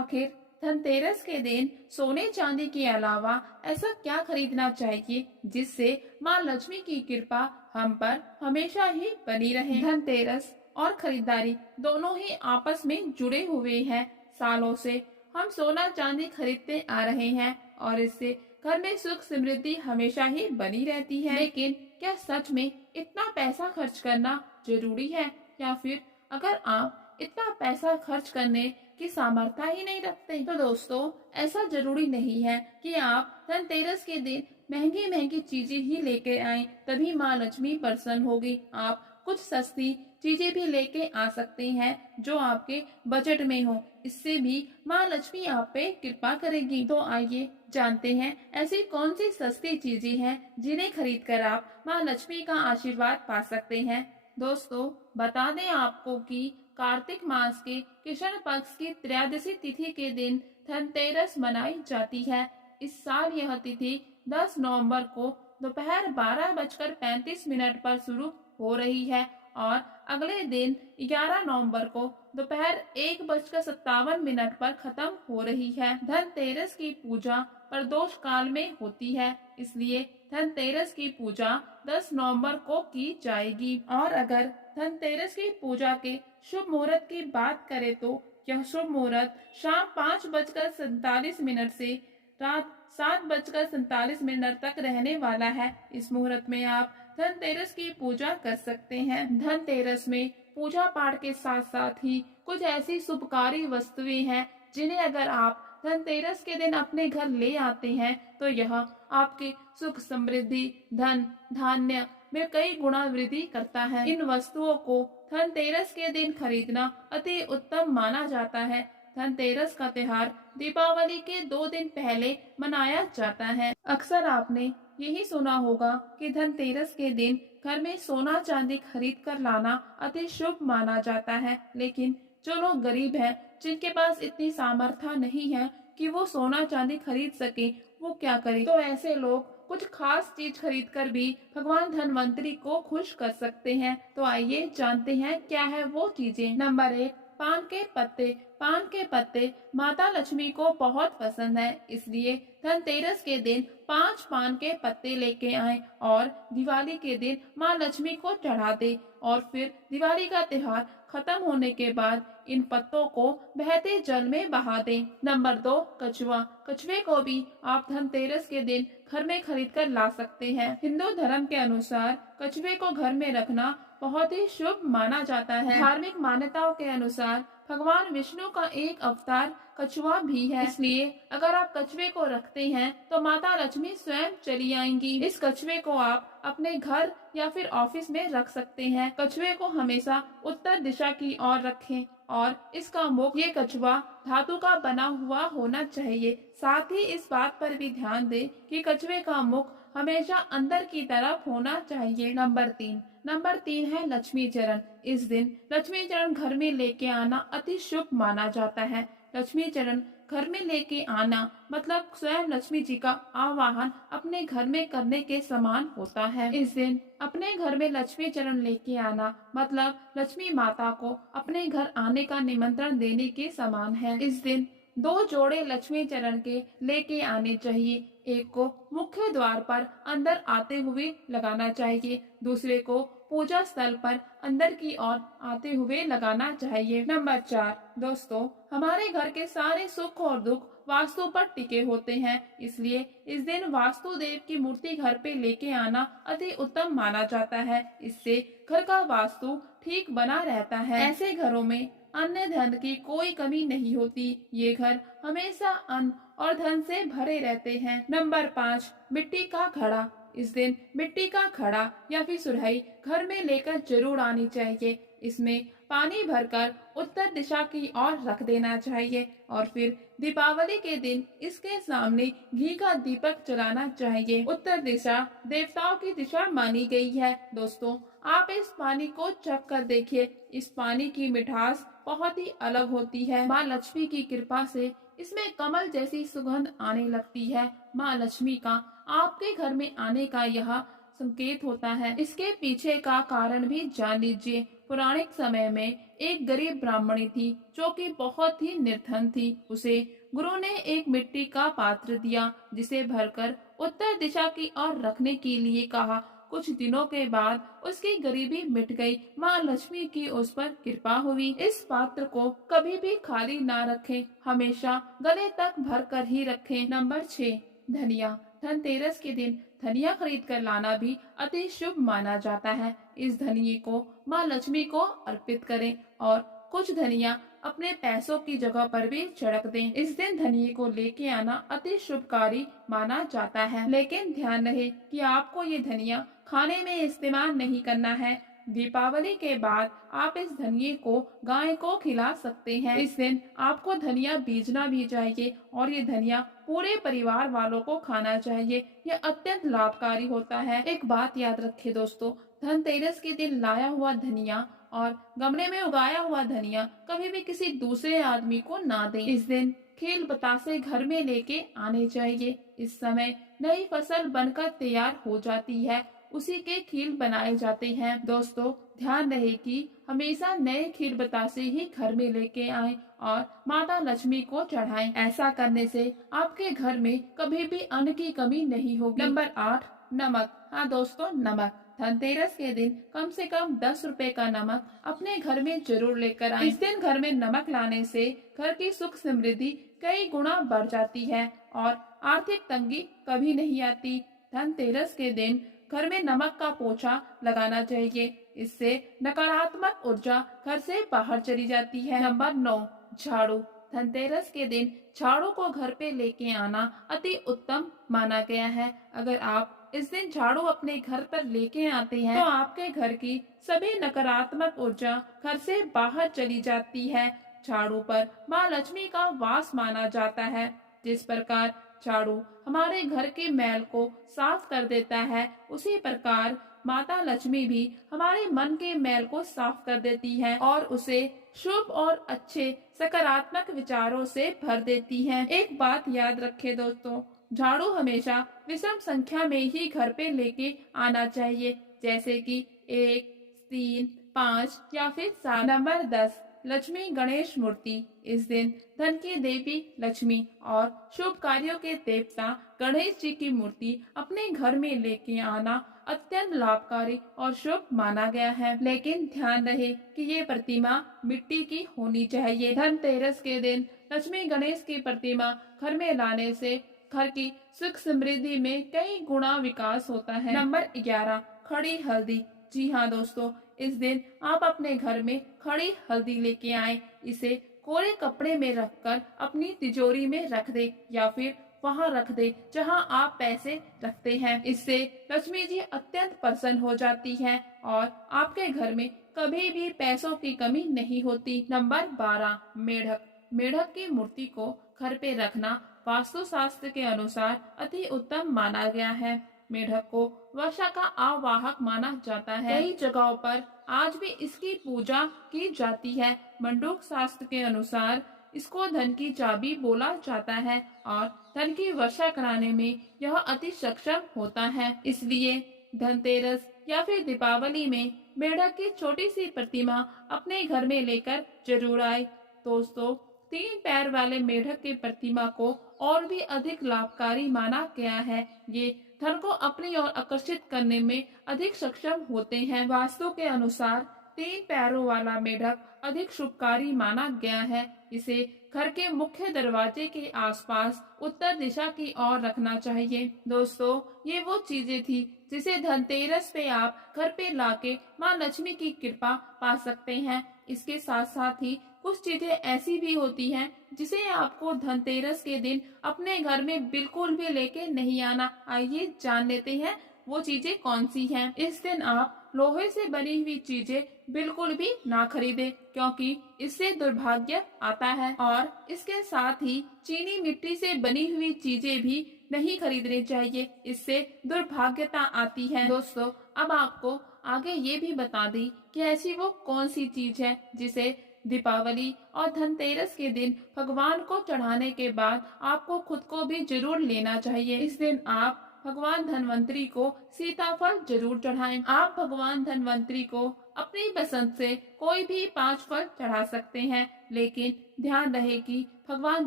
आखिर धनतेरस के दिन सोने चांदी के अलावा ऐसा क्या खरीदना चाहिए जिससे माँ लक्ष्मी की कृपा हम पर हमेशा ही बनी रहे। धनतेरस और खरीदारी दोनों ही आपस में जुड़े हुए हैं। सालों से हम सोना चांदी खरीदते आ रहे हैं और इससे घर में सुख समृद्धि हमेशा ही बनी रहती है। लेकिन क्या सच में इतना पैसा खर्च करना जरूरी है, या फिर अगर आप इतना पैसा खर्च करने की सामर्थ्य ही नहीं रखते तो दोस्तों ऐसा जरूरी नहीं है कि आप धनतेरस के दिन महंगी महंगी चीजें ही लेके आए तभी माँ लक्ष्मी प्रसन्न होगी। आप कुछ सस्ती चीजें भी लेके आ सकते हैं जो आपके बजट में हो, इससे भी माँ लक्ष्मी आप पे कृपा करेगी। तो आइए जानते हैं ऐसी कौन सी सस्ती चीजें हैं जिन्हें खरीद कर आप माँ लक्ष्मी का आशीर्वाद पा सकते हैं। दोस्तों बता दें आपको कि कार्तिक मास के कृष्ण पक्ष की त्रयोदशी तिथि के दिन धनतेरस मनाई जाती है। इस साल यह तिथि 10 नवंबर को दोपहर 12:35 पर शुरू हो रही है और अगले दिन 11 नवंबर को दोपहर 1:57 पर खत्म हो रही है। धनतेरस की पूजा प्रदोष काल में होती है, इसलिए धनतेरस की पूजा 10 नवंबर को की जाएगी। और अगर धनतेरस की पूजा के शुभ मुहूर्त की बात करें तो यह शुभ मुहूर्त शाम 5:47 से रात 7:47 तक रहने वाला है। इस मुहूर्त में आप धनतेरस की पूजा कर सकते हैं। धनतेरस में पूजा पाठ के साथ साथ ही कुछ ऐसी शुभकारी वस्तुएं हैं जिन्हें अगर आप धनतेरस के दिन अपने घर ले आते हैं तो यह आपके सुख समृद्धि धन धान्य में कई गुना वृद्धि करता है। इन वस्तुओं को धनतेरस के दिन खरीदना अति उत्तम माना जाता है। धनतेरस का त्योहार दीपावली के 2 दिन पहले मनाया जाता है। अक्सर आपने यही सुना होगा कि धनतेरस के दिन घर में सोना चांदी खरीद कर लाना अति शुभ माना जाता है, लेकिन जो लोग गरीब हैं, जिनके पास इतनी सामर्थ्य नहीं है कि वो सोना चांदी खरीद सके, वो क्या करें? तो ऐसे लोग कुछ खास चीज खरीद कर भी भगवान धनवंतरी को खुश कर सकते हैं। तो आइए जानते हैं क्या है वो चीजें। नंबर 1, पान के पत्ते। पान के पत्ते माता लक्ष्मी को बहुत पसंद है, इसलिए धनतेरस के दिन 5 पान के पत्ते लेके आए और दिवाली के दिन माँ लक्ष्मी को चढ़ा दे और फिर दिवाली का त्योहार खत्म होने के बाद इन पत्तों को बहते जल में बहा दें। नंबर 2, कछुआ। कछुए को भी आप धनतेरस के दिन घर में खरीद कर ला सकते हैं। हिंदू धर्म के अनुसार कछुए को घर में रखना बहुत ही शुभ माना जाता है। धार्मिक मान्यताओं के अनुसार भगवान विष्णु का एक अवतार कछुआ भी है, इसलिए अगर आप कछुए को रखते हैं तो माता लक्ष्मी स्वयं चली आएंगी। इस कछुए को आप अपने घर या फिर ऑफिस में रख सकते हैं। कछुए को हमेशा उत्तर दिशा की ओर रखें और इसका मुख, ये कछुआ धातु का बना हुआ होना चाहिए। साथ ही इस बात पर भी ध्यान दें कि कछुए का मुख हमेशा अंदर की तरफ होना चाहिए। नंबर 3 है लक्ष्मी चरण। इस दिन लक्ष्मी चरण घर में लेके आना अति शुभ माना जाता है। लक्ष्मी चरण घर में लेके आना मतलब स्वयं लक्ष्मी जी का आवाहन अपने घर में करने के समान होता है। इस दिन अपने घर में लक्ष्मी चरण लेके आना मतलब लक्ष्मी माता को अपने घर आने का निमंत्रण देने के समान है। इस दिन 2 जोड़े लक्ष्मी चरण के लेके आने चाहिए। एक को मुख्य द्वार पर अंदर आते हुए लगाना चाहिए, दूसरे को पूजा स्थल पर अंदर की ओर आते हुए लगाना चाहिए। नंबर 4, दोस्तों हमारे घर के सारे सुख और दुख वास्तु पर टिके होते हैं, इसलिए इस दिन वास्तु देव की मूर्ति घर पे लेके आना अति उत्तम माना जाता है। इससे घर का वास्तु ठीक बना रहता है। ऐसे घरों में अन्न धन की कोई कमी नहीं होती। ये घर हमेशा अन्न और धन से भरे रहते हैं। नंबर 5, मिट्टी का घड़ा। इस दिन मिट्टी का घड़ा या फिर सुराही घर में लेकर जरूर आनी चाहिए। इसमें पानी भरकर उत्तर दिशा की ओर रख देना चाहिए और फिर दीपावली के दिन इसके सामने घी का दीपक जलाना चाहिए। उत्तर दिशा देवताओं की दिशा मानी गई है। दोस्तों आप इस पानी को चख कर देखिए, इस पानी की मिठास बहुत ही अलग होती है। माँ लक्ष्मी की कृपा से इसमें कमल जैसी सुगंध आने लगती है। माँ लक्ष्मी का आपके घर में आने का यह संकेत होता है। इसके पीछे का कारण भी जान लीजिए। पौराणिक समय में एक गरीब ब्राह्मणी थी जो कि बहुत ही निर्धन थी। उसे गुरु ने एक मिट्टी का पात्र दिया जिसे भरकर उत्तर दिशा की ओर रखने के लिए कहा। कुछ दिनों के बाद उसकी गरीबी मिट गई। माँ लक्ष्मी की उस पर कृपा हुई। इस पात्र को कभी भी खाली ना रखें, हमेशा गले तक भर कर ही रखें। नंबर 6, धनिया। धनतेरस के दिन धनिया खरीद कर लाना भी अति शुभ माना जाता है। इस धनिये को माँ लक्ष्मी को अर्पित करें और कुछ धनिया अपने पैसों की जगह पर भी छिड़क दें। इस दिन धनिये को लेके आना अति शुभकारी माना जाता है, लेकिन ध्यान रहे कि आपको ये धनिया खाने में इस्तेमाल नहीं करना है। दीपावली के बाद आप इस धनिये को गाय को खिला सकते हैं। इस दिन आपको धनिया बीजना भी चाहिए और ये धनिया पूरे परिवार वालों को खाना चाहिए। यह अत्यंत लाभकारी होता है। एक बात याद रखें दोस्तों, धनतेरस के दिन लाया हुआ धनिया और गमले में उगाया हुआ धनिया कभी भी किसी दूसरे आदमी को ना दें। इस दिन खील बतासे घर में लेके आने चाहिए। इस समय नई फसल बनकर तैयार हो जाती है, उसी के खील बनाए जाते हैं। दोस्तों ध्यान रहे कि हमेशा नए खील बतासे ही घर में लेके आएं और माता लक्ष्मी को चढ़ाएं। ऐसा करने से आपके घर में कभी भी अन्न की कमी नहीं होगी। नंबर 8, नमक। हाँ दोस्तों, नमक। धनतेरस के दिन कम से कम 10 रुपए का नमक अपने घर में जरूर लेकर आएं। इस दिन घर में नमक लाने से घर की सुख समृद्धि कई गुना बढ़ जाती है और आर्थिक तंगी कभी नहीं आती। धनतेरस के दिन घर में नमक का पोछा लगाना चाहिए, इससे नकारात्मक ऊर्जा घर से बाहर चली जाती है। नंबर 9, झाड़ू। धनतेरस के दिन झाड़ू को घर पे लेके आना अति उत्तम माना गया है। अगर आप इस दिन झाड़ू अपने घर पर लेके आते हैं तो आपके घर की सभी नकारात्मक ऊर्जा घर से बाहर चली जाती है। झाड़ू पर माँ लक्ष्मी का वास माना जाता है। जिस प्रकार झाड़ू हमारे घर के मैल को साफ कर देता है, उसी प्रकार माता लक्ष्मी भी हमारे मन के मैल को साफ कर देती है और उसे शुभ और अच्छे सकारात्मक विचारों से भर देती है। एक बात याद रखें दोस्तों, झाड़ू हमेशा विषम संख्या में ही घर पे लेके आना चाहिए, जैसे कि 1, 3, 5 या फिर 7। नंबर 10, लक्ष्मी गणेश मूर्ति। इस दिन धन की देवी लक्ष्मी और शुभ कार्यों के देवता गणेश जी की मूर्ति अपने घर में लेके आना अत्यंत लाभकारी और शुभ माना गया है, लेकिन ध्यान रहे कि ये प्रतिमा मिट्टी की होनी चाहिए। धनतेरस के दिन लक्ष्मी गणेश की प्रतिमा घर में लाने से घर की सुख समृद्धि में कई गुना विकास होता है। नंबर 11, खड़ी हल्दी। जी हाँ दोस्तों, इस दिन आप अपने घर में खड़ी हल्दी लेके आए। इसे कोरे कपड़े में रखकर अपनी तिजोरी में रख दे या फिर वहाँ रख दे जहाँ आप पैसे रखते हैं। इससे लक्ष्मी जी अत्यंत प्रसन्न हो जाती है और आपके घर में कभी भी पैसों की कमी नहीं होती। नंबर 12, मेढक। मेढक की मूर्ति को घर पे रखना वास्तु शास्त्र के अनुसार अति उत्तम माना गया है। मेढक को वर्षा का आवाहक माना जाता है। कई जगहों पर आज भी इसकी पूजा की जाती है। मंडूक शास्त्र के अनुसार इसको धन की चाबी बोला जाता है और धन की वर्षा कराने में यह अति सक्षम होता है। इसलिए धनतेरस या फिर दीपावली में मेढक की छोटी सी प्रतिमा अपने घर में लेकर जरूर आए। दोस्तों 3 पैर वाले मेढक की प्रतिमा को और भी अधिक लाभकारी माना गया है। ये धन को अपनी ओर आकर्षित करने में अधिक सक्षम होते हैं। वास्तु के अनुसार 3 पैरों वाला मेढक अधिक शुभकारी माना गया है। इसे घर के मुख्य दरवाजे के आसपास उत्तर दिशा की ओर रखना चाहिए। दोस्तों ये वो चीजें थी जिसे धनतेरस पे आप घर पे लाके माँ लक्ष्मी की कृपा पा सकते हैं। इसके साथ साथ ही कुछ चीजें ऐसी भी होती हैं जिसे आपको धनतेरस के दिन अपने घर में बिल्कुल भी लेके नहीं आना। आइए जान लेते हैं वो चीजें कौन सी हैं। इस दिन आप लोहे से बनी हुई चीजें बिल्कुल भी ना खरीदें, क्योंकि इससे दुर्भाग्य आता है। और इसके साथ ही चीनी मिट्टी से बनी हुई चीजें भी नहीं खरीदनी चाहिए, इससे दुर्भाग्यता आती है। दोस्तों अब आपको आगे ये भी बता दी कि ऐसी वो कौन सी चीज है जिसे दीपावली और धनतेरस के दिन भगवान को चढ़ाने के बाद आपको खुद को भी जरूर लेना चाहिए। इस दिन आप भगवान धनवंतरी को सीताफल जरूर चढ़ाएं। आप भगवान धनवंतरी को अपनी पसंद से कोई भी 5 फल चढ़ा सकते हैं, लेकिन ध्यान रहे कि भगवान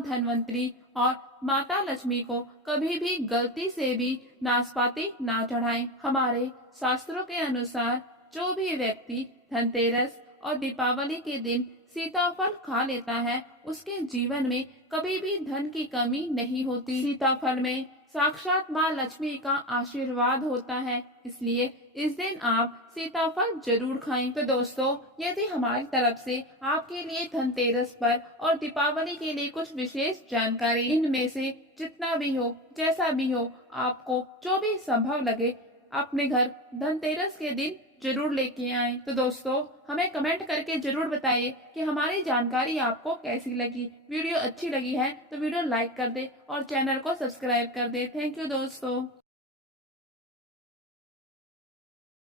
धनवंतरी और माता लक्ष्मी को कभी भी गलती से भी नाशपाती ना चढ़ाएं। हमारे शास्त्रों के अनुसार जो भी व्यक्ति धनतेरस और दीपावली के दिन सीताफल खा लेता है, उसके जीवन में कभी भी धन की कमी नहीं होती। सीताफल में साक्षात माँ लक्ष्मी का आशीर्वाद होता है, इसलिए इस दिन आप सीताफल जरूर खाएं। तो दोस्तों, यदि हमारी तरफ से आपके लिए धनतेरस पर और दीपावली के लिए कुछ विशेष जानकारी, इनमें से जितना भी हो, जैसा भी हो, आपको जो भी संभव लगे, अपने घर धनतेरस के दिन जरूर लेके आएं। तो दोस्तों, हमें कमेंट करके जरूर बताइए कि हमारी जानकारी आपको कैसी लगी। वीडियो अच्छी लगी है तो वीडियो लाइक कर दे और चैनल को सब्सक्राइब कर दे। थैंक यू दोस्तों।